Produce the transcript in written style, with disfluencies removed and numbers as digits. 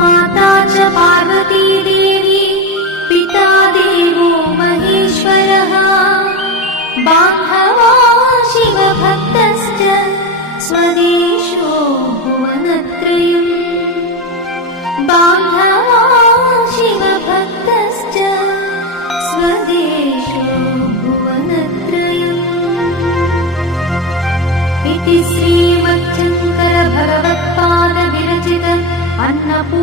माता च पार्वती देवी पिता देवो महेश्वरः बान्धवो शिवभक्तश्च स्वदेशो भुवनत्रयम् बान्धवो शिवभक्तश्च स्वदेशो भुवनत्रयम् इति श्रीमच्छङ्कर भगवत्पाद विरचित अन्नपूर्णा